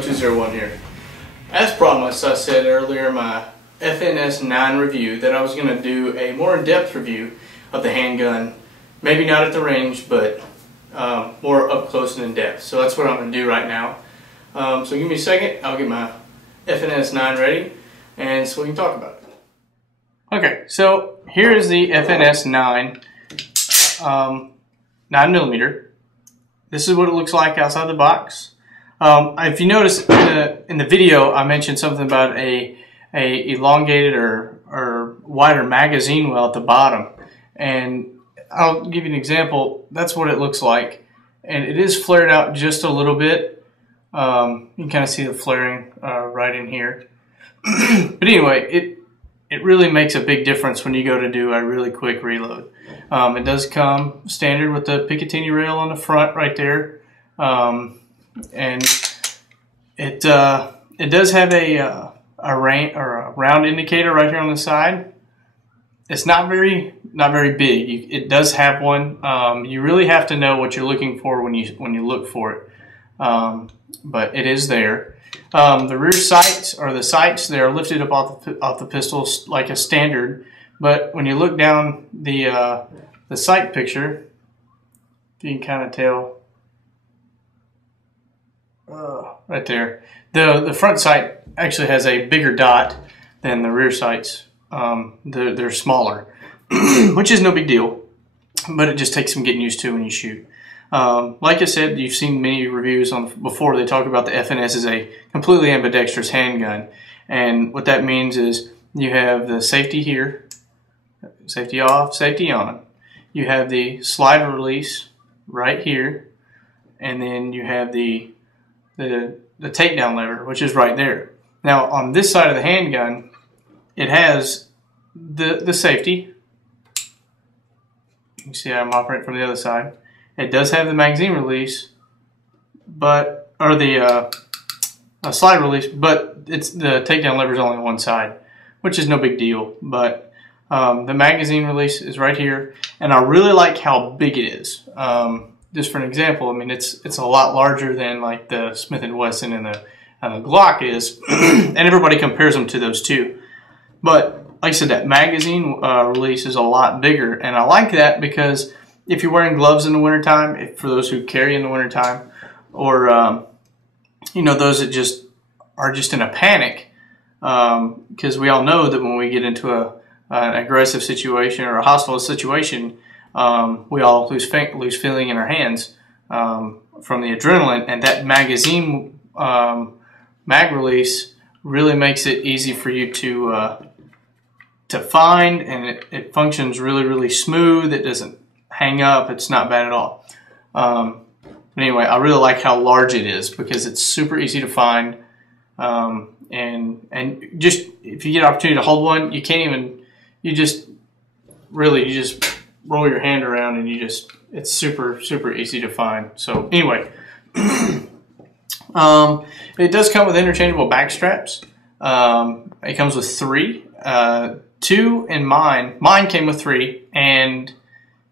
FNS9 here. As promised, I said earlier in my FNS9 review that I was going to do a more in-depth review of the handgun. Maybe not at the range, but more up close and in depth. So that's what I'm going to do right now. So give me a second, I'll get my FNS9 ready and so we can talk about it. Okay, so here is the FNS9 9mm. This is what it looks like outside the box. If you notice in the video, I mentioned something about a elongated or wider magazine well at the bottom, and I'll give you an example. That's what it looks like, and it is flared out just a little bit. You can kind of see the flaring right in here. But anyway, it really makes a big difference when you go to do a really quick reload. It does come standard with the Picatinny rail on the front right there, and it does have a round indicator right here on the side. It's not very big. It does have one. You really have to know what you're looking for when you look for it, but it is there. The rear sights, or the sights, they are lifted up off the pistols like a standard. But when you look down the sight picture, you can kind of tell right there. The front sight actually has a bigger dot than the rear sights. They're smaller, which is no big deal, but it just takes some getting used to when you shoot. Like I said, you've seen many reviews before. They talk about the FNS as a completely ambidextrous handgun, and what that means is you have the safety here, safety off, safety on. You have the slide release right here, and then you have the takedown lever, which is right there. Now on this side of the handgun, it has the safety. You can see I'm operating from the other side. It does have the magazine release, or the slide release, but the takedown lever is only on one side, which is no big deal. But the magazine release is right here, and I really like how big it is. Just for an example, I mean it's a lot larger than like the Smith & Wesson and the Glock is, and everybody compares them to those two. But like I said, that magazine release is a lot bigger, and I like that because if you're wearing gloves in the wintertime, for those who carry in the wintertime, or those that just are just in a panic, because we all know that when we get into an aggressive situation or a hostile situation, we all lose feeling in our hands from the adrenaline, and that magazine mag release really makes it easy for you to find, and it functions really smooth. It doesn't hang up. It's not bad at all. Anyway, I really like how large it is because it's super easy to find, and just if you get an opportunity to hold one, you just roll your hand around and it's super easy to find. So anyway, it does come with interchangeable back straps. It comes with 3, 2 in mine. Mine came with 3, and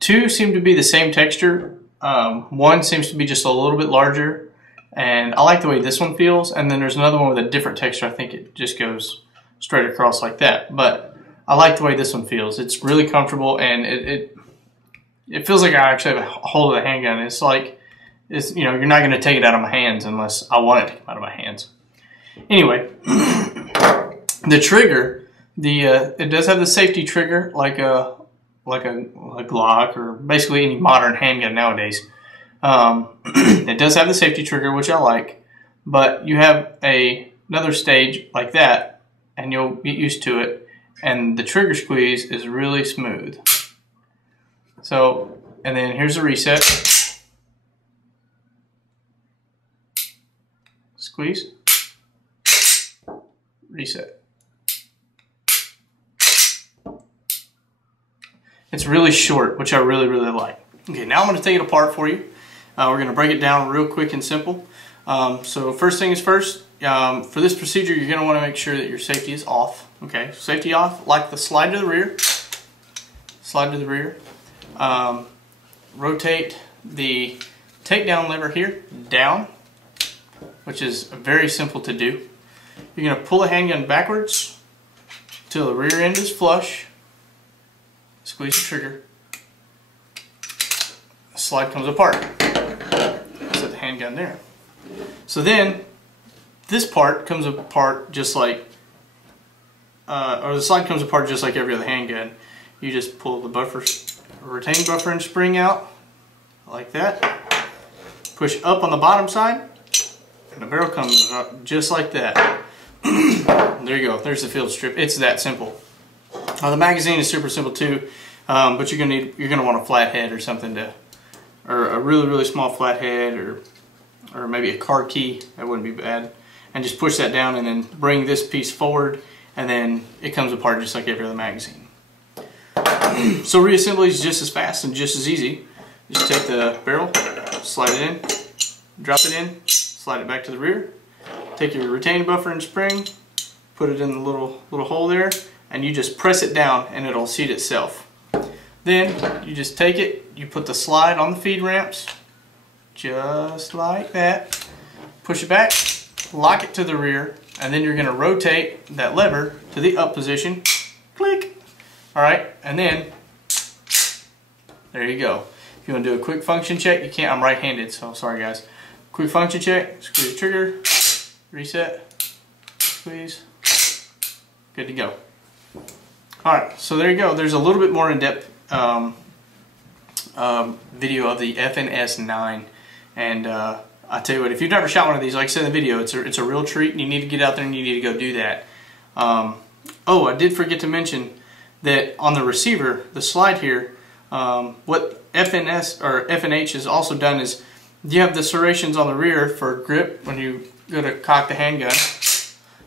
2 seem to be the same texture. 1 seems to be just a little bit larger, and I like the way this one feels. And then there's another one with a different texture. I think it just goes straight across like that. But I like the way this one feels. It's really comfortable, and it feels like I actually have a hold of the handgun. It's like you're not going to take it out of my hands unless I want it to come out of my hands. Anyway, the trigger, it does have the safety trigger like a Glock, or basically any modern handgun nowadays. It does have the safety trigger, which I like, but you have another stage like that, and you'll get used to it, and the trigger squeeze is really smooth. So, and then here's the reset. Squeeze. Reset. It's really short, which I really like. Okay, now I'm going to take it apart for you. We're going to break it down real quick and simple. So first thing is first, for this procedure, you're going to want to make sure that your safety is off. Okay, safety off, like the slide to the rear. Slide to the rear. Rotate the takedown lever here down. which is very simple to do. You're going to pull the handgun backwards till the rear end is flush. Squeeze the trigger. The slide comes apart. Set the handgun there. So then this part comes apart just like, or the slide comes apart just like every other handgun. You just pull the retained buffer and spring out like that. Push up on the bottom side, and the barrel comes up just like that. There you go. There's the field strip. It's that simple. The magazine is super simple too, but you're gonna want a flat head or something or a really small flat head, or maybe a car key. That wouldn't be bad. And just push that down, and then bring this piece forward, and then it comes apart just like every other magazine. So reassembly is just as fast and just as easy. Just take the barrel, slide it in, drop it in, slide it back to the rear. Take your retained buffer and spring, put it in the little hole there, and you just press it down and it'll seat itself. Then you just take it, you put the slide on the feed ramps, just like that. Push it back, lock it to the rear, and then you're going to rotate that lever to the up position. Click. Alright, and then there you go. If you want to do a quick function check, you can't. I'm right-handed, so sorry guys. Quick function check, squeeze the trigger, reset, squeeze, good to go. Alright, so there you go. There's a little bit more in-depth video of the FNS9, and I tell you what, if you've never shot one of these, like I said in the video, it's a real treat, and you need to get out there and you need to go do that. Oh, I did forget to mention that on the receiver, the slide here, what FNS or FNH has also done is you have the serrations on the rear for grip when you go to cock the handgun,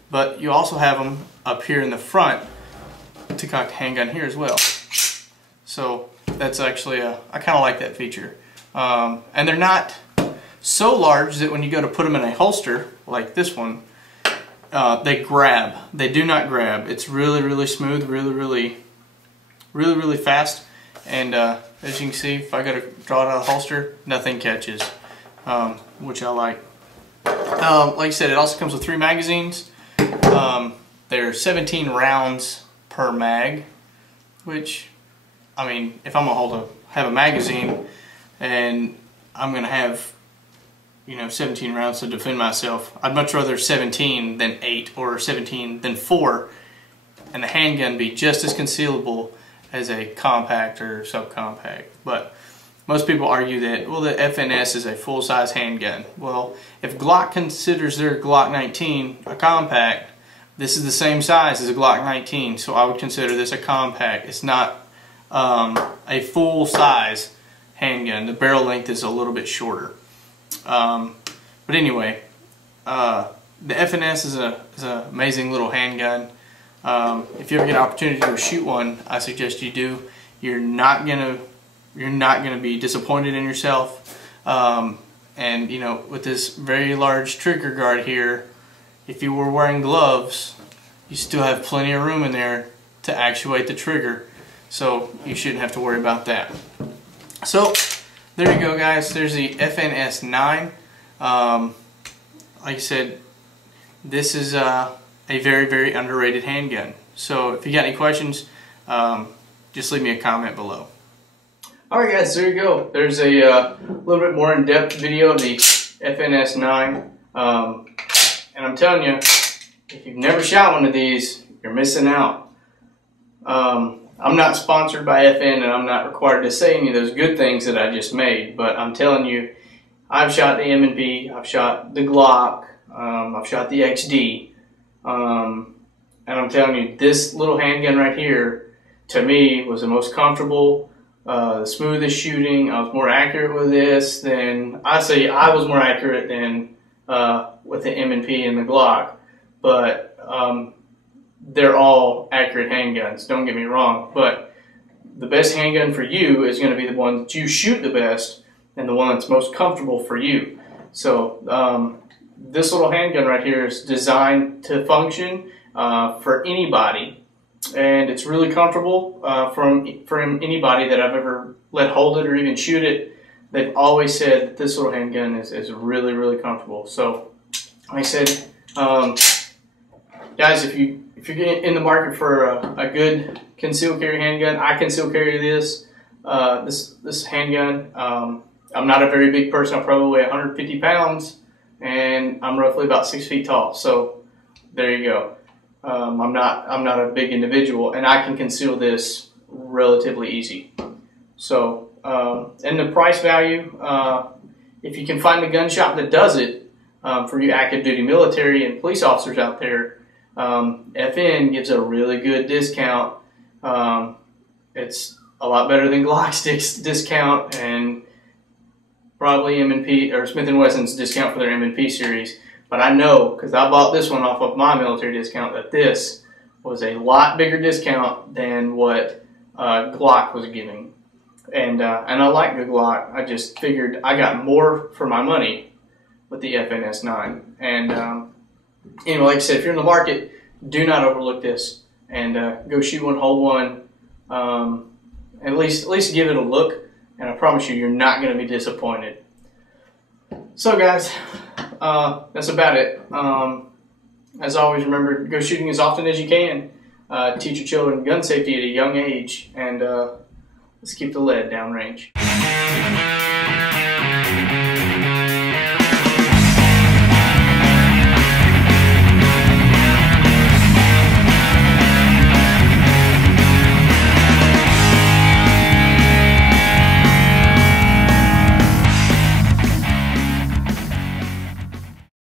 but you also have them up here in the front to cock the handgun here as well. So that's actually I kind of like that feature, and they're not so large that when you go to put them in a holster like this one, they grab. They do not grab. It's really smooth, really fast, and as you can see, if I go to draw it out of the holster, nothing catches, which I like. Like I said, it also comes with 3 magazines. They're 17 rounds per mag, which, I mean, if I'm gonna have a magazine and I'm gonna have, you know, 17 rounds to defend myself, I'd much rather 17 than 8 or 17 than 4, and the handgun be just as concealable as a compact or subcompact. But most people argue that, well, the FNS is a full-size handgun. Well, if Glock considers their Glock 19 a compact, this is the same size as a Glock 19, so I would consider this a compact. It's not a full-size handgun. The barrel length is a little bit shorter. But anyway, the FNS is an amazing little handgun. If you ever get an opportunity to shoot one, I suggest you do. You're not gonna be disappointed in yourself. And you know, with this very large trigger guard here, if you were wearing gloves, you still have plenty of room in there to actuate the trigger, so you shouldn't have to worry about that. So there you go, guys. There's the FNS9. Like I said, this is a very underrated handgun. So if you got any questions, just leave me a comment below. Alright guys, there you go. There's a little bit more in-depth video of the FNS9. And I'm telling you, if you've never shot one of these, you're missing out. I'm not sponsored by FN, and I'm not required to say any of those good things that I just made, but I'm telling you, I've shot the M&P, I've shot the Glock, I've shot the XD, and I'm telling you, this little handgun right here, to me, was the most comfortable, the smoothest shooting. I was more accurate with this than, I was more accurate than with the M&P and the Glock, but they're all accurate handguns, don't get me wrong, but the best handgun for you is going to be the one that you shoot the best and the one that's most comfortable for you. So this little handgun right here is designed to function for anybody, and it's really comfortable from anybody that I've ever let hold it or even shoot it. They've always said that this little handgun is really comfortable. So like I said, guys, if you're getting in the market for a good concealed carry handgun, I conceal carry this handgun. I'm not a very big person. I probably weigh 150 pounds, and I'm roughly about 6 feet tall. So there you go. I'm not a big individual, and I can conceal this relatively easy. So, and the price value, if you can find a gun shop that does it, for you active duty military and police officers out there, FN gives a really good discount. It's a lot better than Glock's discount, and probably M&P or Smith & Wesson's discount for their M&P series. But I know, because I bought this one off of my military discount, that this was a lot bigger discount than what Glock was giving. And I like the Glock. I just figured I got more for my money with the FNS9. And anyway, like I said, if you're in the market, do not overlook this, and go shoot one, hold one. At least give it a look, and I promise you're not going to be disappointed. So guys, that's about it. As always, remember, go shooting as often as you can. Teach your children gun safety at a young age, and let's keep the lead downrange.